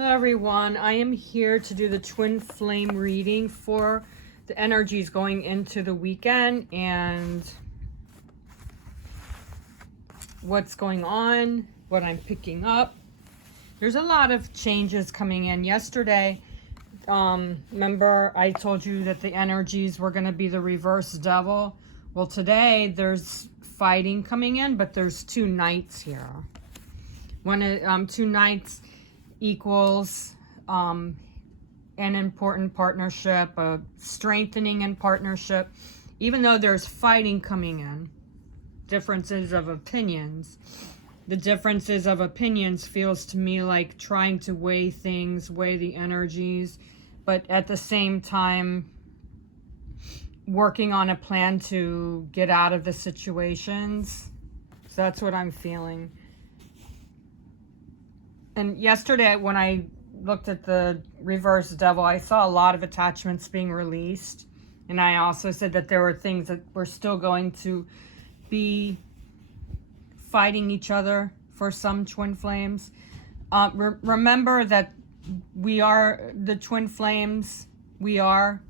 Hello everyone, I am here to do the twin flame reading for the energies going into the weekend and what's going on, what I'm picking up. There's a lot of changes coming in. Yesterday, remember I told you that the energies were going to be the reverse devil. Well, today there's fighting coming in, but there's two knights here. Two knights equals an important partnership, a strengthening in partnership, even though there's fighting coming in, differences of opinions. The differences of opinions feels to me like trying to weigh things, weigh the energies, but at the same time working on a plan to get out of the situations. So that's what I'm feeling. And yesterday when I looked at the reverse devil, I saw a lot of attachments being released. And I also said that there were things that were still going to be fighting each other for some twin flames. Remember that we are the twin flames. We are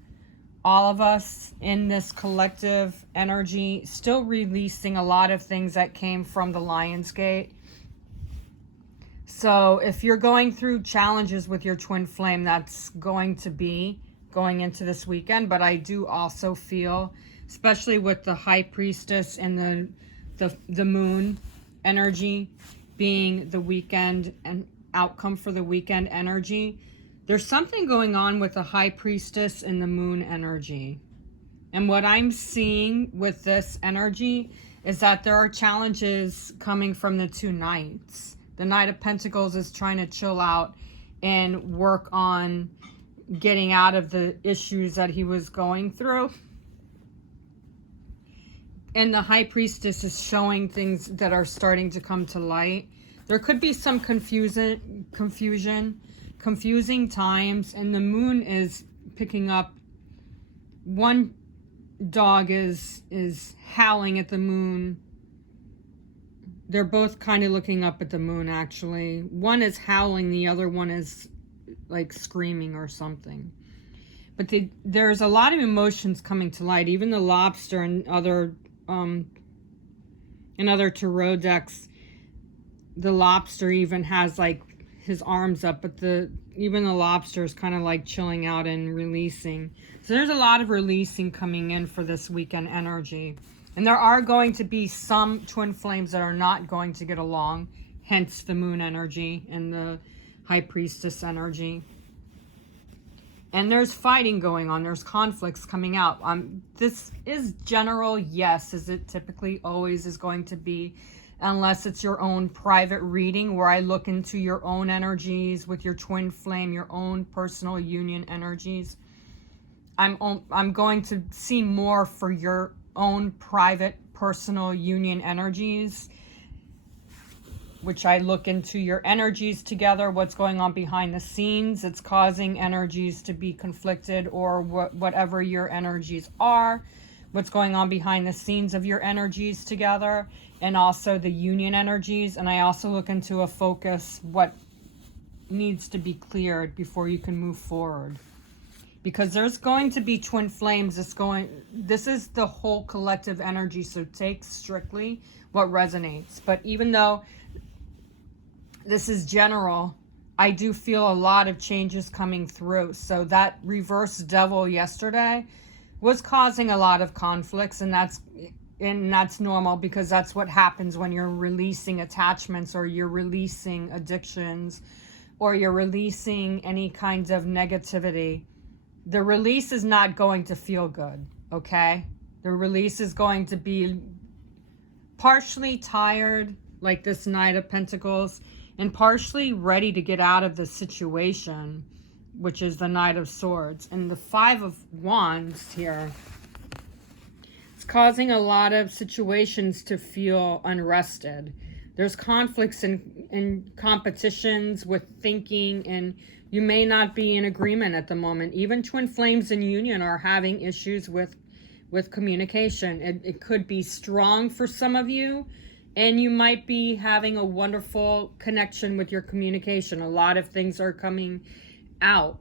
all of us in this collective energy, still releasing a lot of things that came from the Lion's Gate. So if you're going through challenges with your twin flame, that's going to be going into this weekend. But I do also feel, especially with the High Priestess and the moon energy being the weekend and outcome for the weekend energy, there's something going on with the High Priestess and the moon energy. And what I'm seeing with this energy is that there are challenges coming from the two knights. The Knight of Pentacles is trying to chill out and work on getting out of the issues that he was going through. And the High Priestess is showing things that are starting to come to light. There could be some confusing times, and the moon is picking up. One dog is howling at the moon. They're both kind of looking up at the moon, actually. One is howling, the other one is like screaming or something. But there's a lot of emotions coming to light. Even the lobster and other tarot decks, the lobster even has like his arms up, but even the lobster is kind of like chilling out and releasing. So there's a lot of releasing coming in for this weekend energy. And there are going to be some twin flames that are not going to get along, hence the moon energy and the High Priestess energy. And there's fighting going on. There's conflicts coming out. This is general, yes, as it typically always is going to be, unless it's your own private reading where I look into your own energies with your twin flame, your own personal union energies. I'm going to see more for your own private personal union energies, which I look into your energies together, what's going on behind the scenes. It's causing energies to be conflicted, or whatever your energies are, what's going on behind the scenes of your energies together, and also the union energies. And I also look into a focus, what needs to be cleared before you can move forward. Because there's going to be twin flames. This is the whole collective energy, so take strictly what resonates. But even though this is general, I do feel a lot of changes coming through. So that reverse devil yesterday was causing a lot of conflicts, and that's normal, because that's what happens when you're releasing attachments, or you're releasing addictions, or you're releasing any kinds of negativity. The release is not going to feel good, okay? The release is going to be partially tired, like this Knight of Pentacles, and partially ready to get out of the situation, which is the Knight of Swords. And the Five of Wands here, it's causing a lot of situations to feel unrested. There's conflicts and competitions with thinking, and you may not be in agreement at the moment. Even twin flames in union are having issues with communication. It could be strong for some of you, And you might be having a wonderful connection with your communication. A lot of things are coming out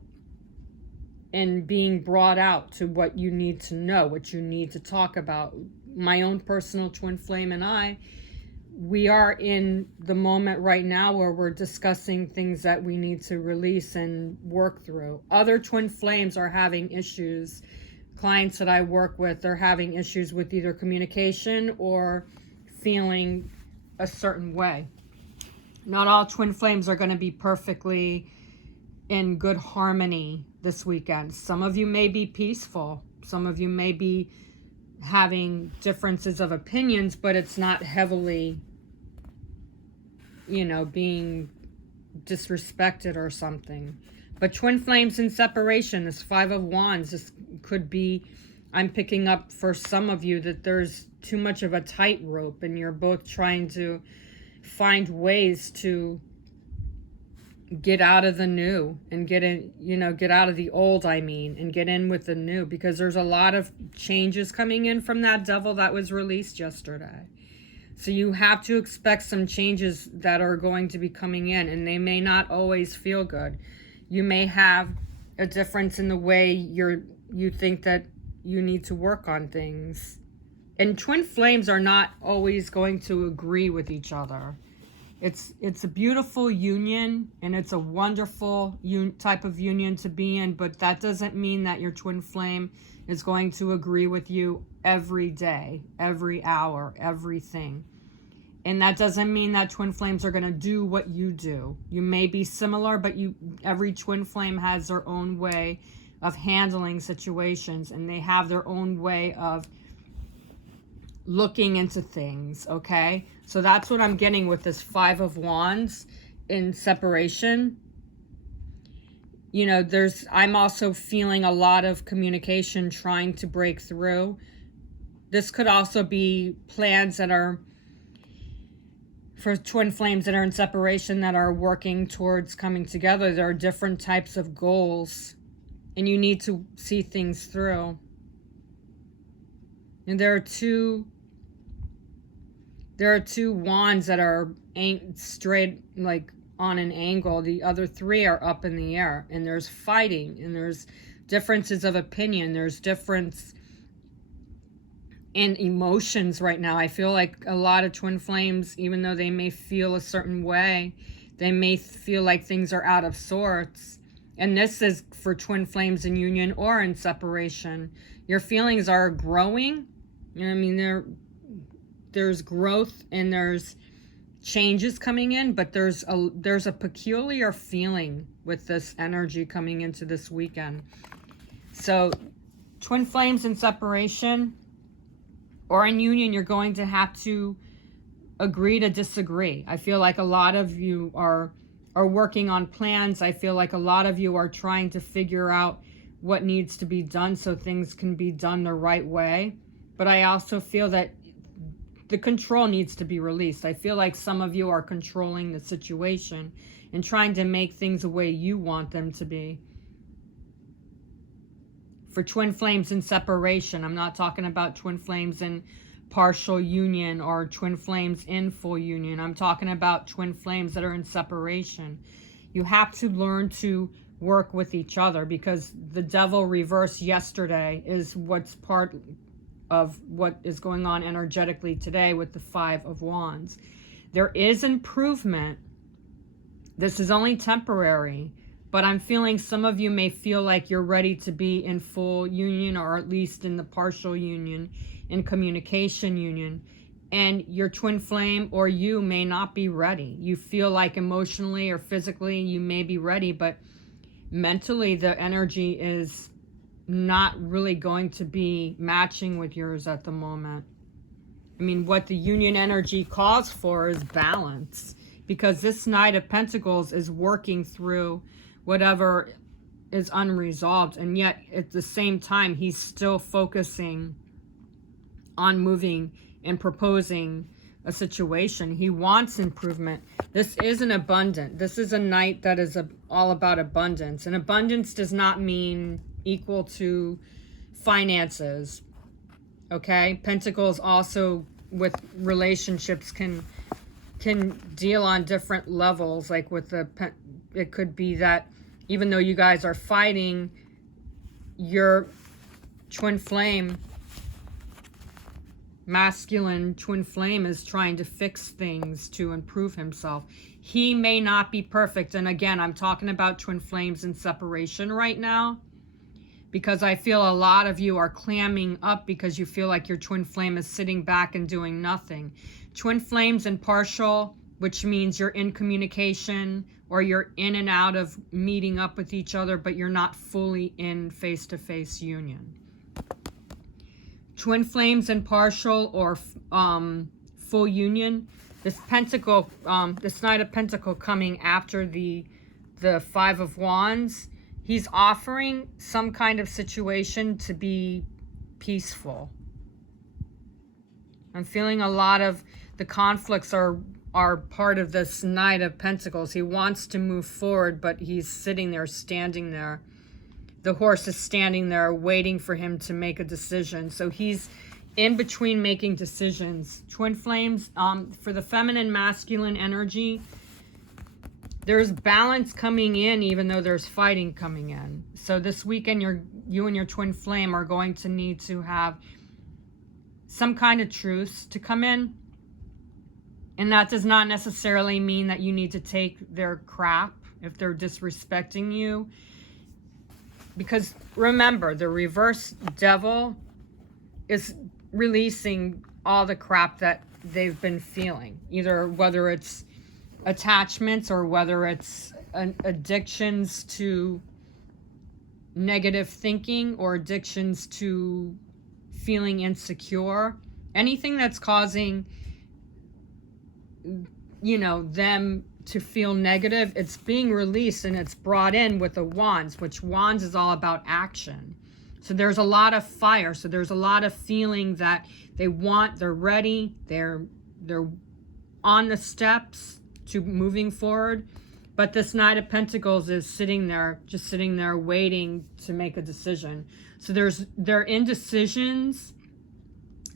and being brought out to what you need to know, what you need to talk about. My own personal twin flame and I, we are in the moment right now where we're discussing things that we need to release and work through. Other twin flames are having issues. Clients that I work with are having issues with either communication or feeling a certain way. Not all twin flames are going to be perfectly in good harmony this weekend. Some of you may be peaceful. Some of you may be having differences of opinions, but it's not heavily, being disrespected or something. But twin flames in separation, this Five of Wands, this could be, I'm picking up for some of you that there's too much of a tightrope and you're both trying to find ways to get out of the new and get in, get out of the old, and get in with the new, because there's a lot of changes coming in from that devil that was released yesterday. So you have to expect some changes that are going to be coming in, and they may not always feel good. You may have a difference in the way you think that you need to work on things. And twin flames are not always going to agree with each other. It's a beautiful union, and it's a wonderful type of union to be in, but that doesn't mean that your twin flame is going to agree with you every day, every hour, everything. And that doesn't mean that twin flames are going to do what you do. You may be similar, but every twin flame has their own way of handling situations, and they have their own way of looking into things, okay? So that's what I'm getting with this Five of Wands in separation. I'm also feeling a lot of communication trying to break through. This could also be plans that are for twin flames that are in separation that are working towards coming together. There are different types of goals, and you need to see things through. And there are two wands that are straight, like on an angle. The other three are up in the air, and there's fighting, and there's differences of opinion. There's difference in emotions right now. I feel like a lot of twin flames, even though they may feel a certain way, they may feel like things are out of sorts. And this is for twin flames in union or in separation. Your feelings are growing. There's growth and there's changes coming in, but there's a peculiar feeling with this energy coming into this weekend. So twin flames in separation or in union, you're going to have to agree to disagree. I feel like a lot of you are working on plans. I feel like a lot of you are trying to figure out what needs to be done so things can be done the right way. But I also feel that the control needs to be released. I feel like some of you are controlling the situation and trying to make things the way you want them to be. For twin flames in separation, I'm not talking about twin flames in partial union or twin flames in full union. I'm talking about twin flames that are in separation. You have to learn to work with each other, because the devil reversed yesterday is what's part of what is going on energetically today with the Five of Wands. There is improvement. This is only temporary, but I'm feeling some of you may feel like you're ready to be in full union, or at least in the partial union, in communication union. And your twin flame or you may not be ready. You feel like emotionally or physically you may be ready, but mentally the energy is not really going to be matching with yours at the moment. What the union energy calls for is balance, because this Knight of Pentacles is working through whatever is unresolved, and yet at the same time he's still focusing on moving and proposing a situation. He wants improvement. This is an abundant. This is a Knight that is all about abundance, and abundance does not mean equal to finances. Okay, Pentacles also with relationships can deal on different levels. Like with it could be that even though you guys are fighting, your twin flame, masculine twin flame, is trying to fix things to improve himself. He may not be perfect. And again, I'm talking about twin flames in separation right now, because I feel a lot of you are clamming up because you feel like your twin flame is sitting back and doing nothing. Twin flames in partial, which means you're in communication or you're in and out of meeting up with each other, but you're not fully in face-to-face union. Twin flames in partial or full union. This pentacle, this Knight of Pentacle coming after the Five of Wands, he's offering some kind of situation to be peaceful. I'm feeling a lot of the conflicts are part of this Knight of Pentacles. He wants to move forward, but he's sitting there, standing there. The horse is standing there waiting for him to make a decision. So he's in between making decisions. Twin flames, for the feminine masculine energy, there's balance coming in even though there's fighting coming in. So this weekend you and your twin flame are going to need to have some kind of truce to come in. And that does not necessarily mean that you need to take their crap if they're disrespecting you. Because remember, the reverse devil is releasing all the crap that they've been feeling. Either whether it's attachments or whether it's addictions to negative thinking or addictions to feeling insecure. Anything that's causing, them to feel negative, it's being released and it's brought in with the wands, which wands is all about action. So there's a lot of fire. So there's a lot of feeling that they're ready, they're on the steps to moving forward. But this Knight of Pentacles is sitting there waiting to make a decision. So there are indecisions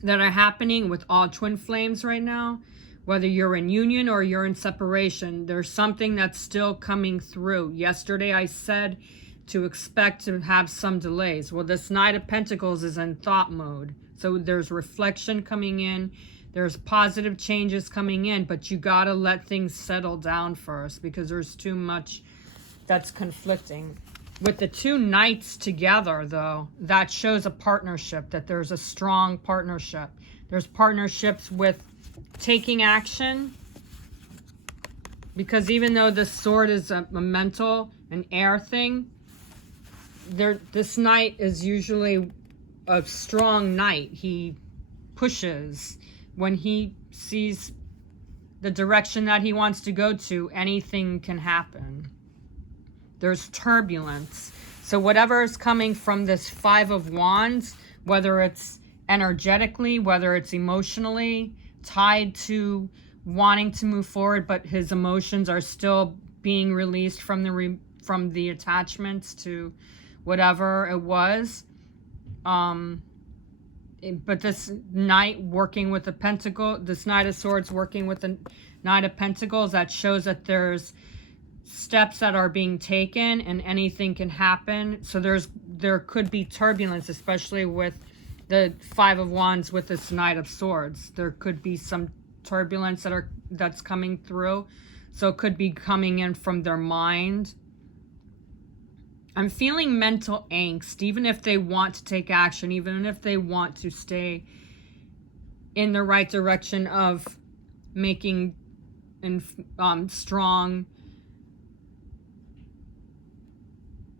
that are happening with all twin flames right now. Whether you're in union or you're in separation, there's something that's still coming through. Yesterday I said to expect to have some delays. Well, this Knight of Pentacles is in thought mode. So there's reflection coming in. There's positive changes coming in, but you got to let things settle down first because there's too much that's conflicting. With the two knights together, though, that shows a partnership, that there's a strong partnership. There's partnerships with taking action, because even though the sword is a mental, an air thing, this knight is usually a strong knight. He pushes. When he sees the direction that he wants to go to, anything can happen. There's turbulence. So whatever is coming from this Five of Wands, whether it's energetically, whether it's emotionally, tied to wanting to move forward, but his emotions are still being released from the attachments to whatever it was. But this knight working with the pentacle, this Knight of Swords working with the Knight of Pentacles, that shows that there's steps that are being taken and anything can happen. So there could be turbulence, especially with the Five of Wands with this Knight of Swords. There could be some turbulence that's coming through. So it could be coming in from their mind. I'm feeling mental angst, even if they want to take action, even if they want to stay in the right direction of making strong.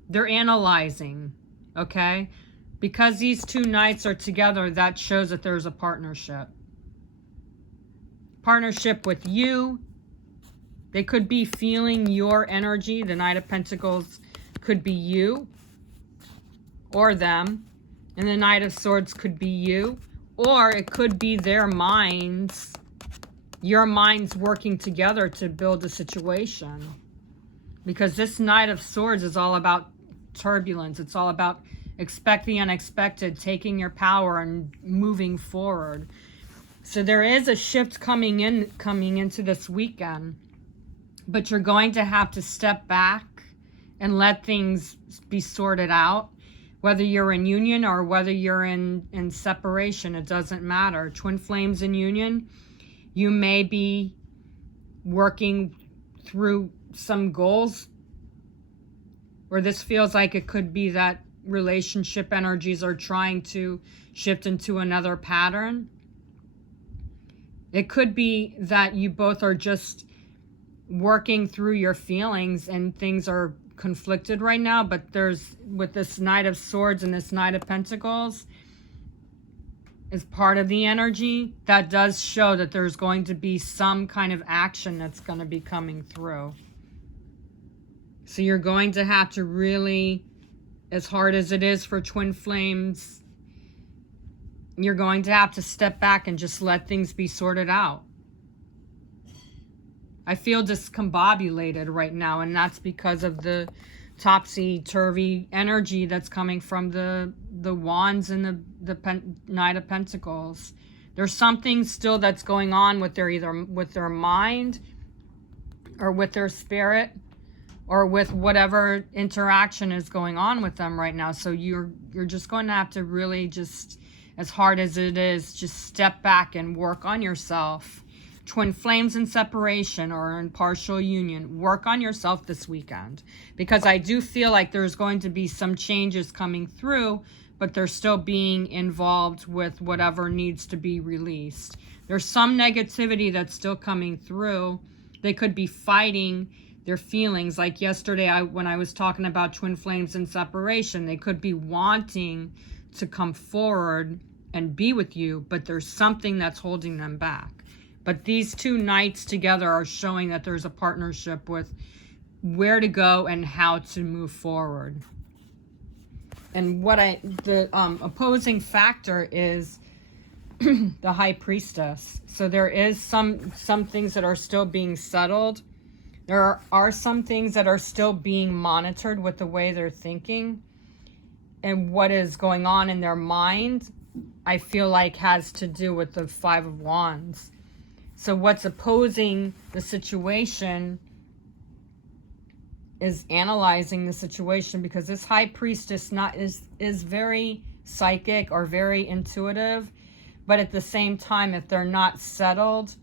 They're analyzing, okay? Because these two knights are together, that shows that there's a partnership. Partnership with you. They could be feeling your energy. The Knight of Pentacles could be you or them, and the Knight of Swords could be you, or it could be their minds, your minds working together to build a situation. Because this Knight of Swords is all about turbulence. It's all about expect the unexpected, taking your power and moving forward. So there is a shift coming into this weekend, but you're going to have to step back and let things be sorted out. Whether you're in union or whether you're in separation, it doesn't matter. Twin flames in union, you may be working through some goals, or this feels like it could be that relationship energies are trying to shift into another pattern. It could be that you both are just working through your feelings and things are conflicted right now, but there's, with this Knight of Swords and this Knight of Pentacles as part of the energy, that does show that there's going to be some kind of action that's going to be coming through. So you're going to have to really, as hard as it is for twin flames, you're going to have to step back and just let things be sorted out. I feel discombobulated right now, and that's because of the topsy-turvy energy that's coming from the Wands and the Knight of Pentacles. There's something still that's going on with either with their mind or with their spirit or with whatever interaction is going on with them right now. So you're just going to have to really just, as hard as it is, just step back and work on yourself. Twin flames in separation or in partial union, work on yourself this weekend, because I do feel like there's going to be some changes coming through, but they're still being involved with whatever needs to be released. There's some negativity that's still coming through. They could be fighting their feelings. Like yesterday, when I was talking about twin flames in separation, they could be wanting to come forward and be with you, but there's something that's holding them back. But these two knights together are showing that there's a partnership with where to go and how to move forward. And the opposing factor is the High Priestess. So there is some things that are still being settled. There are some things that are still being monitored with the way they're thinking. And what is going on in their mind, I feel like has to do with the Five of Wands. So what's opposing the situation is analyzing the situation, because this High Priestess is very psychic or very intuitive, but at the same time, if they're not settled,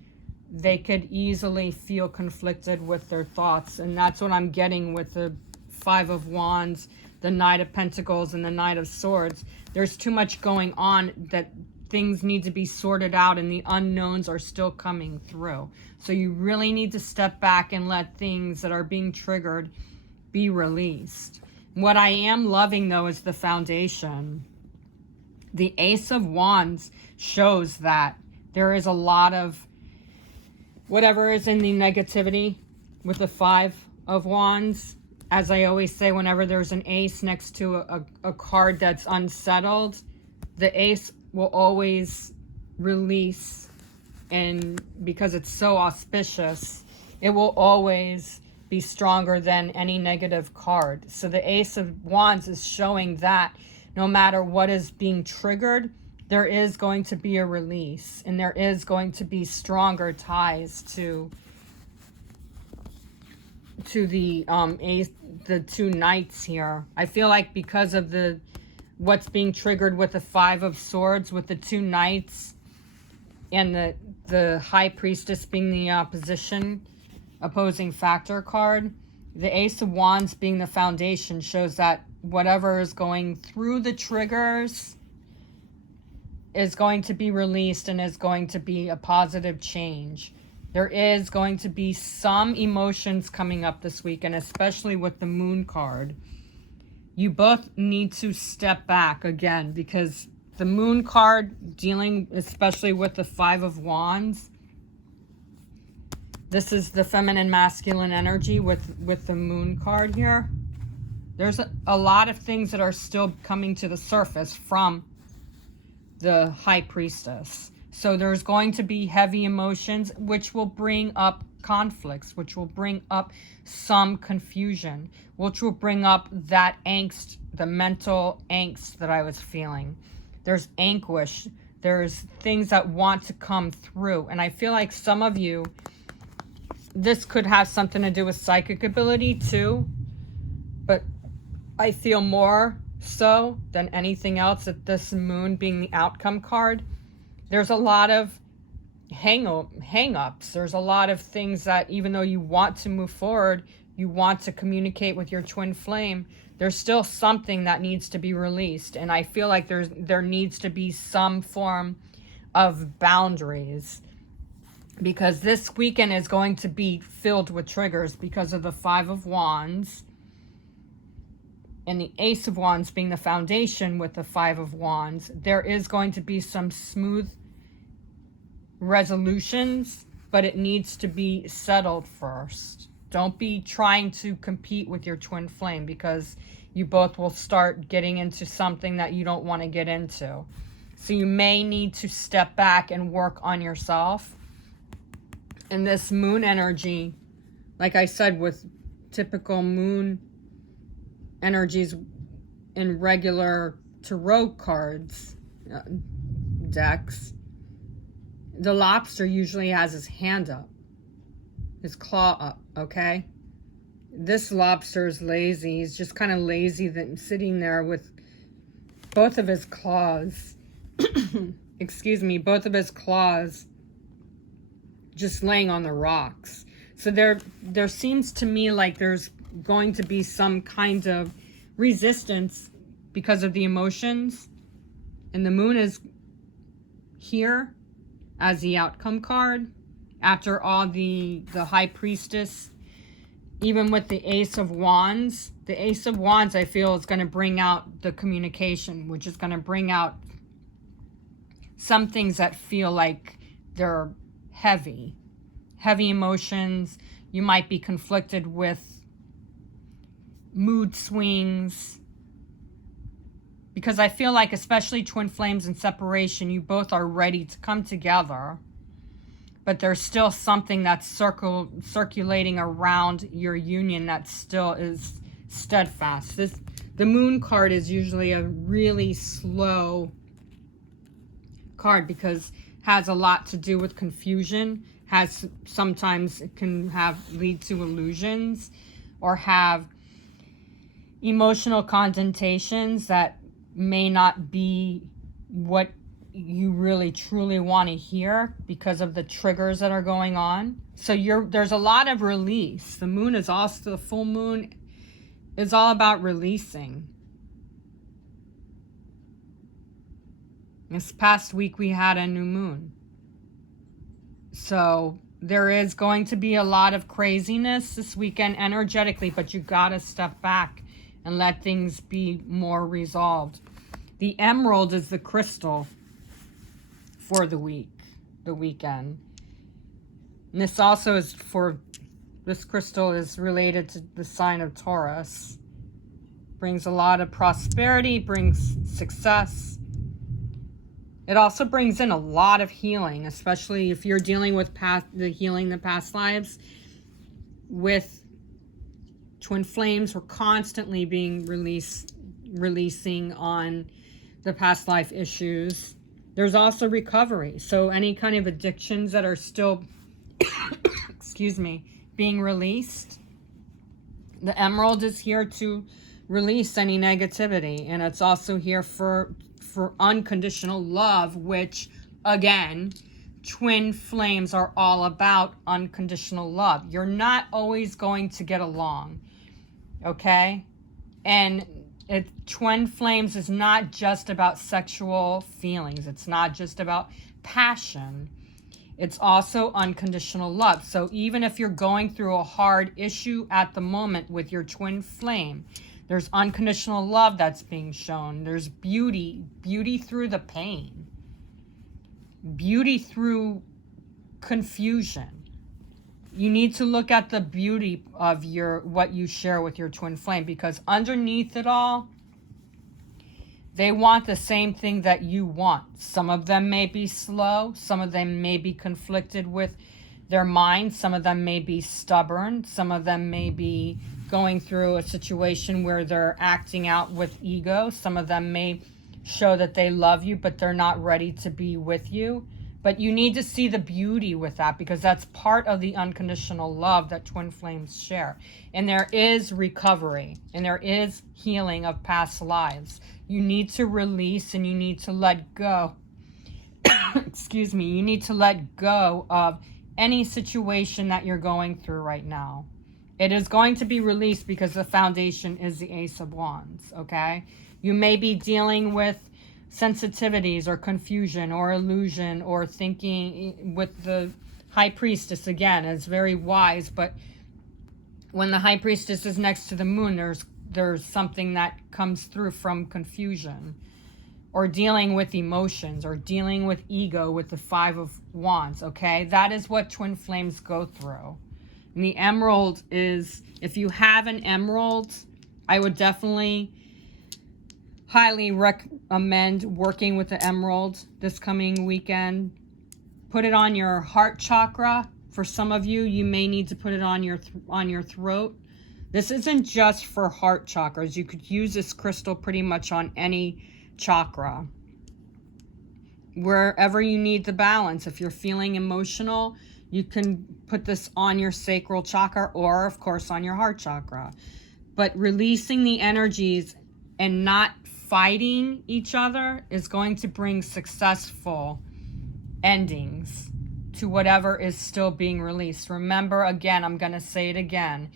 they could easily feel conflicted with their thoughts. And that's what I'm getting with the Five of Wands, the Knight of Pentacles, and the Knight of Swords. There's too much going on that things need to be sorted out, and the unknowns are still coming through. So you really need to step back and let things that are being triggered be released. What I am loving, though, is the foundation. The Ace of Wands shows that there is a lot of whatever is in the negativity with the Five of Wands. As I always say, whenever there's an ace next to a card that's unsettled, the ace will always release, and because it's so auspicious, it will always be stronger than any negative card. So the Ace of Wands is showing that no matter what is being triggered, there is going to be a release, and there is going to be stronger ties to the two knights here. I feel like because of what's being triggered with the Five of Swords, with the two knights, and the High Priestess being the opposing factor card, the Ace of Wands being the foundation shows that whatever is going through the triggers is going to be released and is going to be a positive change. There is going to be some emotions coming up this week, and especially with the Moon card. You both need to step back again, because the Moon card, dealing especially with the Five of Wands, this is the feminine masculine energy with the Moon card here. There's a lot of things that are still coming to the surface from the High Priestess. So there's going to be heavy emotions, which will bring up conflicts, which will bring up some confusion, which will bring up that angst, the mental angst that I was feeling. There's anguish. There's things that want to come through. And I feel like some of you, this could have something to do with psychic ability too. But I feel more so than anything else that this moon being the outcome card, there's a lot of hang-ups. There's a lot of things that even though you want to move forward, you want to communicate with your twin flame, there's still something that needs to be released. And I feel like there needs to be some form of boundaries, because this weekend is going to be filled with triggers because of the Five of Wands and the Ace of Wands being the foundation with the Five of Wands. There is going to be some smooth resolutions, but it needs to be settled first. Don't be trying to compete with your twin flame, because you both will start getting into something that you don't want to get into. So you may need to step back and work on yourself. And this moon energy, like I said, with typical moon energies in regular tarot cards decks, the lobster usually has his hand up, his claw up, okay? This lobster is lazy. He's just kind of lazy, than sitting there with both of his claws, excuse me, both of his claws just laying on the rocks. So there seems to me like there's going to be some kind of resistance because of the emotions. And the moon is here as the outcome card after all the High Priestess. Even with the Ace of Wands, I feel is going to bring out the communication, which is going to bring out some things that feel like they're heavy emotions. You might be conflicted with mood swings, because I feel like, especially twin flames in separation, you both are ready to come together, but there's still something that's circulating around your union that still is steadfast. The moon card is usually a really slow card because it has a lot to do with confusion. Sometimes it can lead to illusions, or have emotional connotations that may not be what you really truly want to hear because of the triggers that are going on. So there's a lot of release. The moon is also, the full moon is all about releasing. This past week we had a new moon. So there is going to be a lot of craziness this weekend energetically, but you gotta step back and let things be more resolved. The emerald is the crystal for the weekend. And this also is this crystal is related to the sign of Taurus. Brings a lot of prosperity, brings success. It also brings in a lot of healing, especially if you're dealing with the past lives. With twin flames, we're constantly being releasing on the past life issues. There's also recovery. So any kind of addictions that are still, excuse me, being released. The emerald is here to release any negativity. And it's also here for unconditional love, which, again, twin flames are all about unconditional love. You're not always going to get along, okay? And twin flames is not just about sexual feelings. It's not just about passion. It's also unconditional love. So even if you're going through a hard issue at the moment with your twin flame, there's unconditional love that's being shown. There's beauty through the pain, beauty through confusion. You need to look at the beauty of what you share with your twin flame, because underneath it all, they want the same thing that you want. Some of them may be slow. Some of them may be conflicted with their mind. Some of them may be stubborn. Some of them may be going through a situation where they're acting out with ego. Some of them may show that they love you, but they're not ready to be with you. But you need to see the beauty with that, because that's part of the unconditional love that twin flames share. And there is recovery and there is healing of past lives. You need to release and you need to let go. Excuse me. You need to let go of any situation that you're going through right now. It is going to be released because the foundation is the Ace of Wands, okay? You may be dealing with sensitivities or confusion or illusion or thinking with the High Priestess. Again, is very wise, but when the High Priestess is next to the moon, there's something that comes through from confusion, or dealing with emotions, or dealing with ego with the Five of Wands, okay? That is what twin flames go through. And the emerald is, if you have an emerald, I would definitely highly recommend working with the emerald this coming weekend. Put it on your heart chakra. For some of you, you may need to put it on your throat. This isn't just for heart chakras. You could use this crystal pretty much on any chakra. Wherever you need the balance. If you're feeling emotional, you can put this on your sacral chakra, or of course on your heart chakra. But releasing the energies and not fighting each other is going to bring successful endings to whatever is still being released. Remember, again, I'm going to say it again.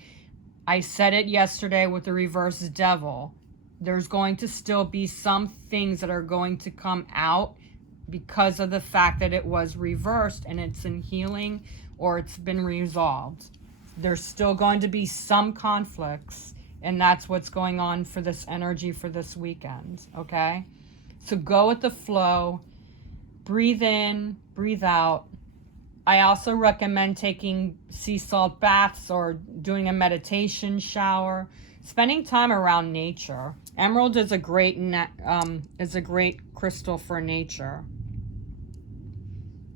I said it yesterday with the reverse devil. There's going to still be some things that are going to come out because of the fact that it was reversed and it's in healing or it's been resolved. There's still going to be some conflicts. And that's what's going on for this energy for this weekend, okay? So go with the flow. Breathe in, breathe out. I also recommend taking sea salt baths or doing a meditation shower. Spending time around nature. Emerald is a great crystal for nature.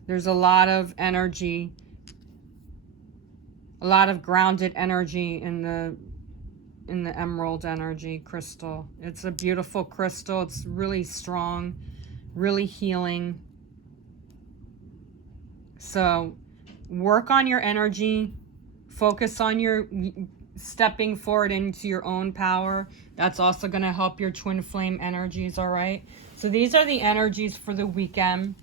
There's a lot of energy, a lot of grounded energy in the emerald energy crystal. It's a beautiful crystal. It's really strong, really healing. So work on your energy, focus on your stepping forward into your own power. That's also going to help your twin flame energies, all right? So these are the energies for the weekend.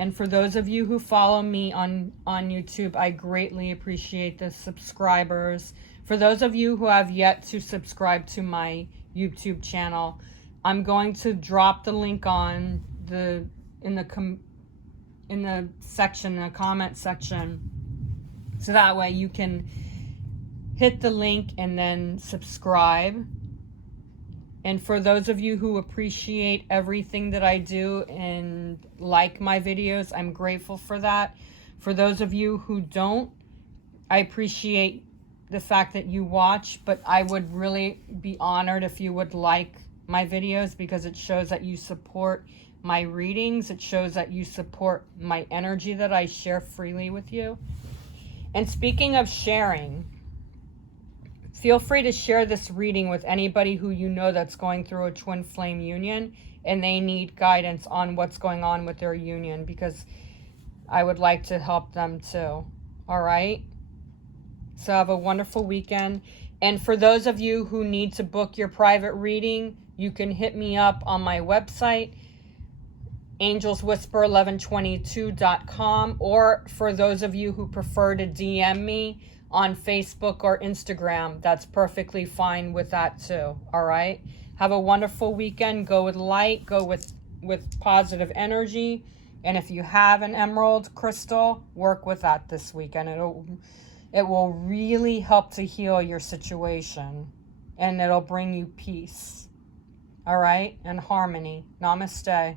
And for those of you who follow me on YouTube, I greatly appreciate the subscribers. For those of you who have yet to subscribe to my YouTube channel, I'm going to drop the link on in the comment section, so that way you can hit the link and then subscribe. And for those of you who appreciate everything that I do and like my videos, I'm grateful for that. For those of you who don't, I appreciate the fact that you watch, but I would really be honored if you would like my videos, because it shows that you support my readings. It shows that you support my energy that I share freely with you. And speaking of sharing, feel free to share this reading with anybody who you know that's going through a twin flame union and they need guidance on what's going on with their union, because I would like to help them too. All right? So have a wonderful weekend. And for those of you who need to book your private reading, you can hit me up on my website, angelswhisper1122.com, or for those of you who prefer to DM me on Facebook or Instagram, that's perfectly fine with that too. All right? Have a wonderful weekend. Go with light. Go with positive energy. And if you have an emerald crystal, work with that this weekend. It will really help to heal your situation, and it'll bring you peace. All right? And harmony. Namaste.